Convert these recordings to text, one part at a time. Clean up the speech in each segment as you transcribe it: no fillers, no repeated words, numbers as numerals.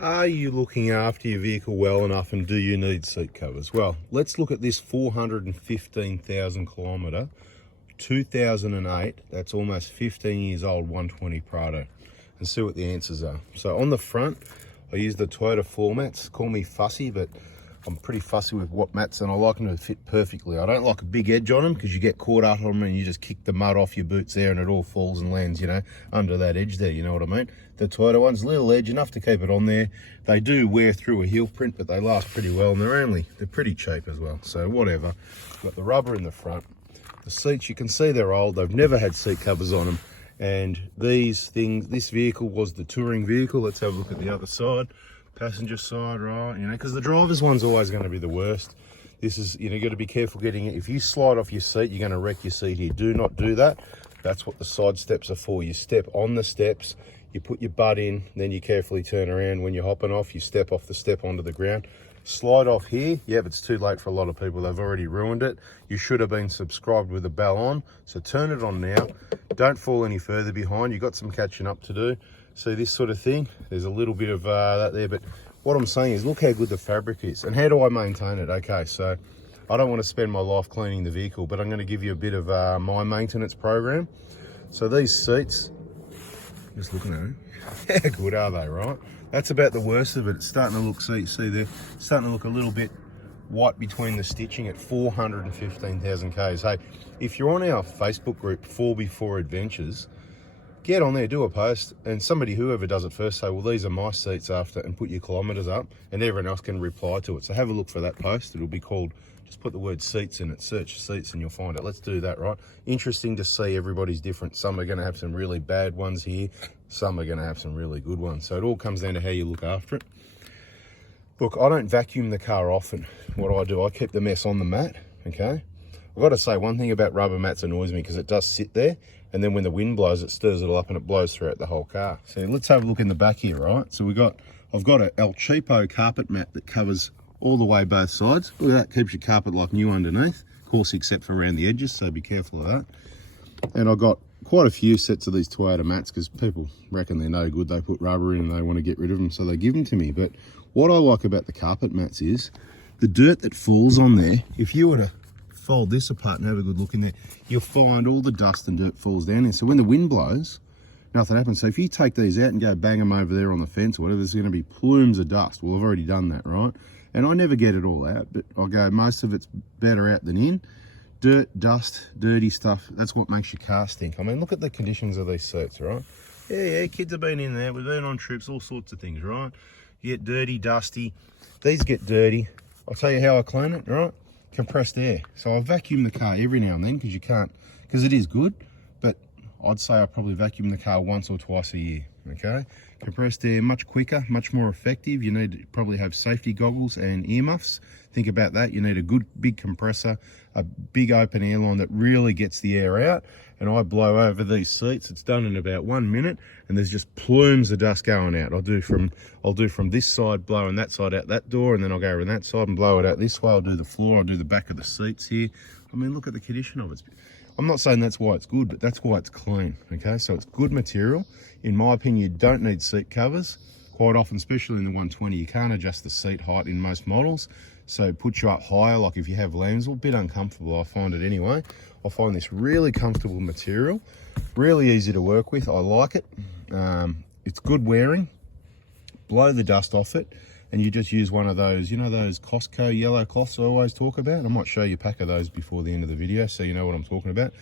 Are you looking after your vehicle well enough, and do you need seat covers? Well, let's look at this 415,000 kilometre, 2008, that's almost 15 years old, 120 Prado, and see what the answers are. So on the front, I use the Toyota floor mats. Call me fussy, but I'm pretty fussy with what mats, and I like them to fit perfectly. I don't like a big edge on them because you get caught up on them and you just kick the mud off your boots there and it all falls and lands, you know, under that edge there, you know what I mean? The Toyota ones, little edge, enough to keep it on there. They do wear through a heel print, but they last pretty well, and they're pretty cheap as well. So whatever. Got the rubber in the front. The seats, you can see they're old. They've never had seat covers on them. And these things, this vehicle was the touring vehicle. Let's have a look at the other side. Passenger side, right, you know, because the driver's one's always going to be the worst. This is, you know, you got to be careful getting it. If you slide off your seat, you're going to wreck your seat here. Do not do that. That's what the side steps are for. You step on the steps, you put your butt in, then you carefully turn around. When you're hopping off, you step off the step onto the ground. Slide off here. Yeah, but it's too late for a lot of people. They've already ruined it. You should have been subscribed with the bell on. So turn it on now. Don't fall any further behind. You've got some catching up to do. See this sort of thing, there's a little bit of that there, but what I'm saying is look how good the fabric is. And how do I maintain it? Okay, so I don't want to spend my life cleaning the vehicle, but I'm going to give you a bit of my maintenance program. So these seats, just looking at them, how good are they, right? That's about the worst of it. It's starting to look, see there, starting to look a little bit white between the stitching at 415,000 Ks. Hey, if you're on our Facebook group, 4x4 Adventures, get on there, do a post, and somebody, whoever does it first, say, well, these are my seats after, and put your kilometres up, and everyone else can reply to it. So have a look for that post. It'll be called, just put the word seats in it, search seats, and you'll find it. Let's do that, right? Interesting to see, everybody's different. Some are going to have some really bad ones here. Some are going to have some really good ones. So it all comes down to how you look after it. Look, I don't vacuum the car often. What do, I keep the mess on the mat, okay? I've got to say, one thing about rubber mats annoys me because it does sit there, and then when the wind blows, it stirs it all up and it blows throughout the whole car. So let's have a look in the back here, right? So I've got a El Cheapo carpet mat that covers all the way both sides. Look at that, keeps your carpet like new underneath. Of course, except for around the edges, so be careful of that. And I've got quite a few sets of these Toyota mats because people reckon they're no good. They put rubber in and they want to get rid of them, so they give them to me. But what I like about the carpet mats is the dirt that falls on there, if you were to fold this apart and have a good look in there, you'll find all the dust and dirt falls down there. So when the wind blows, nothing happens. So if you take these out and go bang them over there on the fence or whatever, there's going to be plumes of dust. Well, I've already done that, right? And I never get it all out, but I go, most of it's better out than in. Dirt, dust, dirty stuff, that's what makes your car stink. I mean, look at the conditions of these seats, right? Yeah, kids have been in there, we've been on trips, all sorts of things, right? You get dirty, dusty. These get dirty. I'll tell you how I clean it, right? Compressed air. So I vacuum the car every now and then because you can't, because it is good, but I'd say I probably vacuum the car once or twice a year, okay? Compressed air, much quicker, much more effective. You need to probably have safety goggles and earmuffs. Think about that. You need a good big compressor, a big open air line that really gets the air out. And I blow over these seats. It's done in about 1 minute, and there's just plumes of dust going out. I'll do from this side, blowing that side out that door, and then I'll go around that side and blow it out this way. I'll do the floor, I'll do the back of the seats here. I mean, look at the condition of it. I'm not saying that's why it's good, but that's why it's clean, okay? So it's good material. In my opinion, you don't need seat covers. Quite often, especially in the 120, you can't adjust the seat height in most models. So it puts you up higher, like if you have lambswool, a bit uncomfortable, I find it anyway. I find this really comfortable material, really easy to work with. I like it. It's good wearing. Blow the dust off it, and you just use one of those, you know, those Costco yellow cloths I always talk about. I might show you a pack of those before the end of the video so you know what I'm talking about.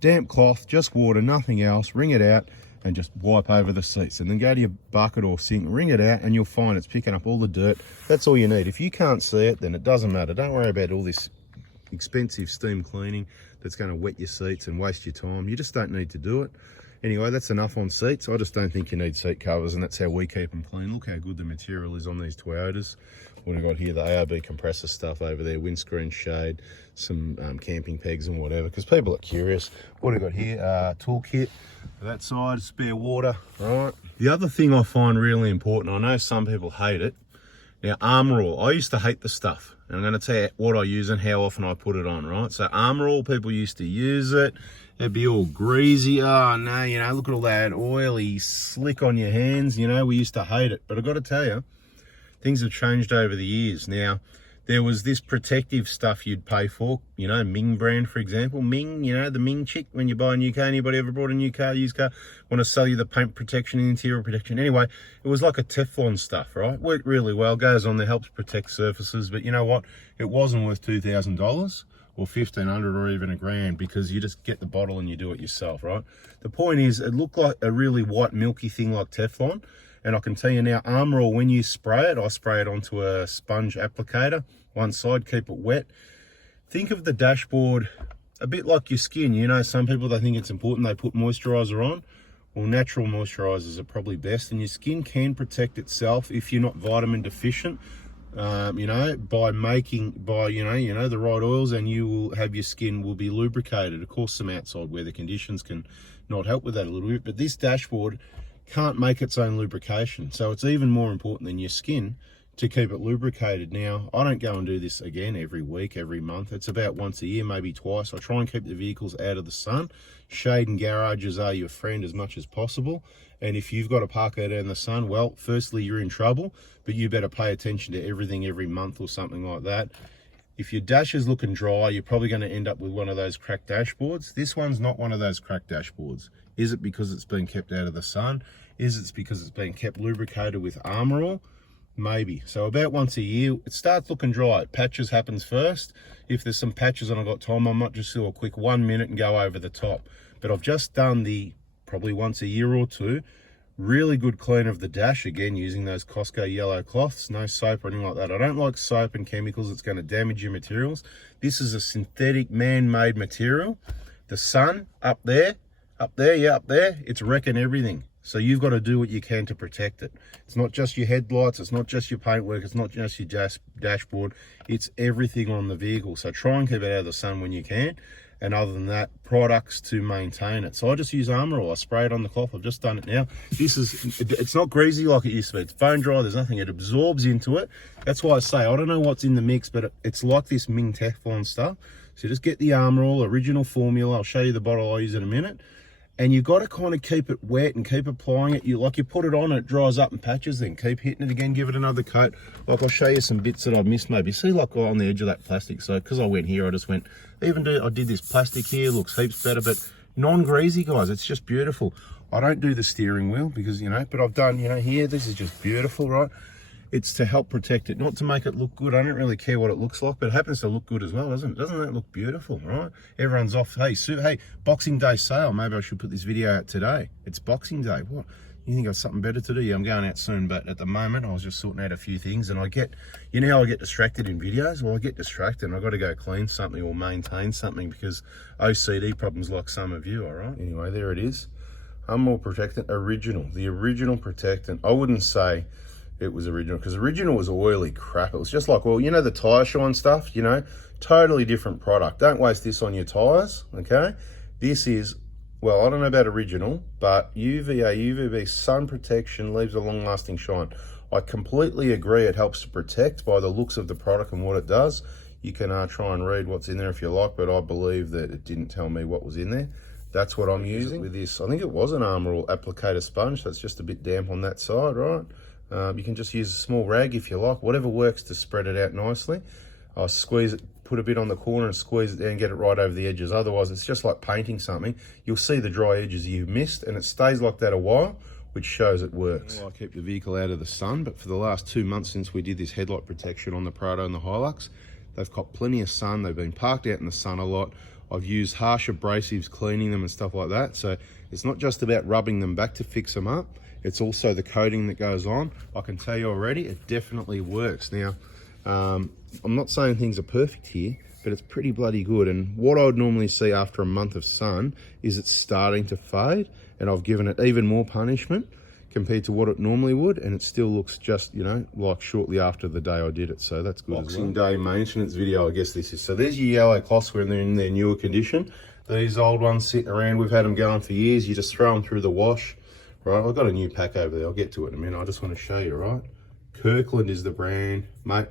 Damp cloth, just water, nothing else. Wring it out and just wipe over the seats, and then go to your bucket or sink, wring it out, and you'll find it's picking up all the dirt. That's all you need. If you can't see it, then it doesn't matter. Don't worry about all this expensive steam cleaning that's going to wet your seats and waste your time. You just don't need to do it. Anyway, that's enough on seats. I just don't think you need seat covers, and that's how we keep them clean. Look how good the material is on these Toyotas. What I've got here, the ARB compressor stuff over there, windscreen shade, some camping pegs and whatever, because people are curious. What I've got here, toolkit, that side, spare water, right? The other thing I find really important, I know some people hate it. Now, Armor All, I used to hate the stuff. And I'm going to tell you what I use and how often I put it on, right? So Armor All, people used to use it. It'd be all greasy. Oh, no, you know, look at all that oily slick on your hands. You know, we used to hate it. But I've got to tell you, Things have changed over the years. Now, there was this protective stuff you'd pay for, you know, Ming brand, for example. Ming, you know, the Ming chick, when you buy a new car, anybody ever bought a new car, used car, want to sell you the paint protection and interior protection. Anyway, it was like a Teflon stuff, right? Worked really well, goes on there, helps protect surfaces. But you know what? It wasn't worth $2,000 or $1,500 or even $1,000 because you just get the bottle and you do it yourself, right? The point is, it looked like a really white, milky thing like Teflon. And I can tell you now, Armor All, when you spray it, I spray it onto a sponge applicator, one side, keep it wet. Think of the dashboard a bit like your skin. You know, some people, they think it's important, they put moisturizer on. Well, natural moisturizers are probably best, and your skin can protect itself if you're not vitamin deficient, you know, by you know, the right oils, and you will have, your skin will be lubricated. Of course, some outside weather conditions can not help with that a little bit, but this dashboard can't make its own lubrication, so it's even more important than your skin to keep it lubricated. Now, I don't go and do this again every week, every month. It's about once a year, maybe twice. I try and keep the vehicles out of the sun. Shade and garages are your friend as much as possible, and if you've got to park out in the sun, well, firstly, you're in trouble, but you better pay attention to everything every month or something like that. If your dash is looking dry, you're probably going to end up with one of those cracked dashboards. This one's not one of those cracked dashboards. Is it because it's been kept out of the sun? Is it because it's been kept lubricated with Armor All? Maybe. So about once a year, it starts looking dry. Patches happens first. If there's some patches and I've got time, I might just do a quick 1 minute and go over the top. But I've just done the, probably once a year or two, really good clean of the dash, again using those Costco yellow cloths, no soap or anything like that. I don't like soap and chemicals, it's going to damage your materials. This is a synthetic man-made material. The sun up there, yeah, up there, it's wrecking everything. So you've got to do what you can to protect it. It's not just your headlights, it's not just your paintwork, it's not just your dashboard, it's everything on the vehicle. So try and keep it out of the sun when you can. And other than that, products to maintain it. So I just use Armor All. I spray it on the cloth. I've just done it now. It's not greasy like it used to be. It's bone dry. There's nothing. It absorbs into it. That's why I say, I don't know what's in the mix, but it's like this Ming Teflon stuff. So just get the Armor All, original formula. I'll show you the bottle I use in a minute. And you've got to kind of keep it wet and keep applying it. You put it on, it dries up in patches, then keep hitting it again, give it another coat. Like I'll show you some bits that I've missed maybe. See, like on the edge of that plastic. So because I went here, I just went, I did this plastic here, looks heaps better, but non-greasy, guys. It's just beautiful. I don't do the steering wheel because, you know, but I've done, you know, here, this is just beautiful, right? It's to help protect it, not to make it look good. I don't really care what it looks like, but it happens to look good as well, doesn't it? Doesn't that look beautiful, right? Everyone's off. Hey, Boxing Day sale. Maybe I should put this video out today. It's Boxing Day. What? You think I've something better to do? Yeah, I'm going out soon, but at the moment, I was just sorting out a few things, and you know how I get distracted in videos? Well, I get distracted, and I've got to go clean something or maintain something because OCD problems like some of you, all right? Anyway, there it is. Armor All Protectant Original. The original protectant. I wouldn't say it was original because original was oily crap. It was just like, well, you know, the tire shine stuff, you know, totally different product. Don't waste this on your tires, okay? This is, well, I don't know about original, but UVA, UVB sun protection leaves a long lasting shine. I completely agree. It helps to protect by the looks of the product and what it does. You can try and read what's in there if you like, but I believe that it didn't tell me what was in there. That's what I'm using with this. I think it was an Armor All applicator sponge. That's just a bit damp on that side, right? You can just use a small rag if you like, whatever works to spread it out nicely. I'll squeeze it, put a bit on the corner and squeeze it down and get it right over the edges. Otherwise, it's just like painting something. You'll see the dry edges you've missed, and it stays like that a while, which shows it works. Well, I keep the vehicle out of the sun, but for the last 2 months since we did this headlight protection on the Prado and the Hilux, they've got plenty of sun. They've been parked out in the sun a lot. I've used harsh abrasives cleaning them and stuff like that. So it's not just about rubbing them back to fix them up. It's also the coating that goes on. I can tell you already, it definitely works. Now, I'm not saying things are perfect here, but it's pretty bloody good. And what I would normally see after a month of sun is it's starting to fade, and I've given it even more punishment compared to what it normally would, and it still looks just, you know, like shortly after the day I did it. So that's good. Boxing Day maintenance video, I guess this is. So there's your yellow cloths when they're in their newer condition. These old ones sitting around, we've had them going for years. You just throw them through the wash. Right, I've got a new pack over there. I'll get to it in a minute. I just want to show you, right? Kirkland is the brand, mate.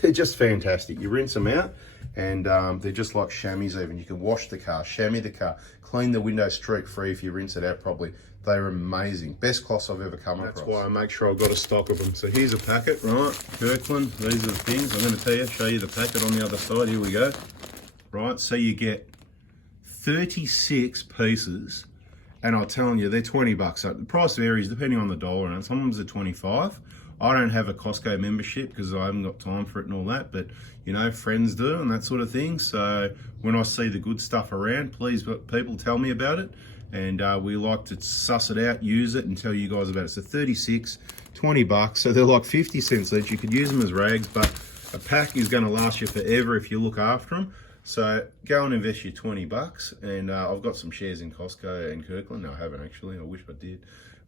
They're just fantastic. You rinse them out, and they're just like chamois even. You can wash the car, chamois the car, clean the window streak free if you rinse it out properly. They're amazing. Best cloths I've ever come across. That's why I make sure I've got a stock of them. So here's a packet, right? Kirkland, these are the things. I'm going to tell you, show you the packet on the other side. Here we go. Right, so you get 36 pieces, and I'm telling you, they're 20 bucks. So the price varies depending on the dollar, and sometimes they're 25. I don't have a Costco membership because I haven't got time for it and all that, but you know, friends do and that sort of thing. So when I see the good stuff around, please, people tell me about it. And we like to suss it out, use it, and tell you guys about it. So 36, 20 bucks. So they're like 50 cents each. You could use them as rags, but a pack is going to last you forever if you look after them. So go and invest your 20 bucks. And I've got some shares in Costco and Kirkland. No, I haven't actually. I wish I did.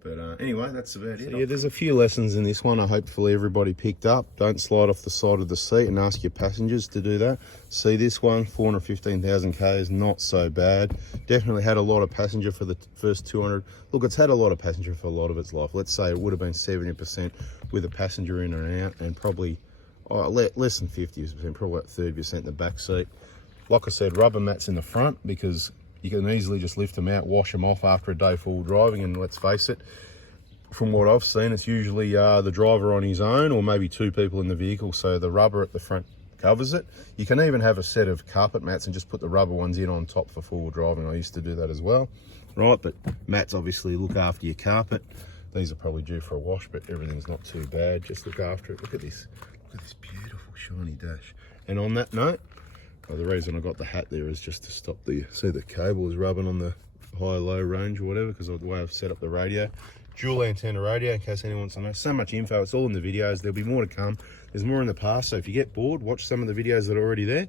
But anyway, that's about it. So yeah, there's a few lessons in this one. Hopefully everybody picked up. Don't slide off the side of the seat and ask your passengers to do that. See this one, 415,000 K is not so bad. Definitely had a lot of passenger for the first 200. Look, it's had a lot of passenger for a lot of its life. Let's say it would have been 70% with a passenger in and out, and probably less than 50%, probably about 30% in the back seat. Like I said, rubber mats in the front because you can easily just lift them out, wash them off after a day full driving, and let's face it, from what I've seen, it's usually the driver on his own or maybe two people in the vehicle, so the rubber at the front covers it. You can even have a set of carpet mats and just put the rubber ones in on top for full driving. I used to do that as well, right? But mats obviously look after your carpet. These are probably due for a wash, but everything's not too bad. Just look after it. Look at this. Look at this beautiful shiny dash. And on that note, the reason I got the hat there is just to stop see the cable is rubbing on the high-low range or whatever because of the way I've set up the radio. Dual antenna radio in case anyone wants to know. So much info, it's all in the videos. There'll be more to come. There's more in the past, so if you get bored, watch some of the videos that are already there,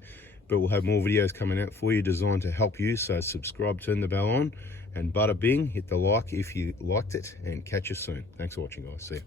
but we'll have more videos coming out for you designed to help you. So subscribe, turn the bell on, and bada bing, hit the like if you liked it, and catch you soon. Thanks for watching, guys. See ya.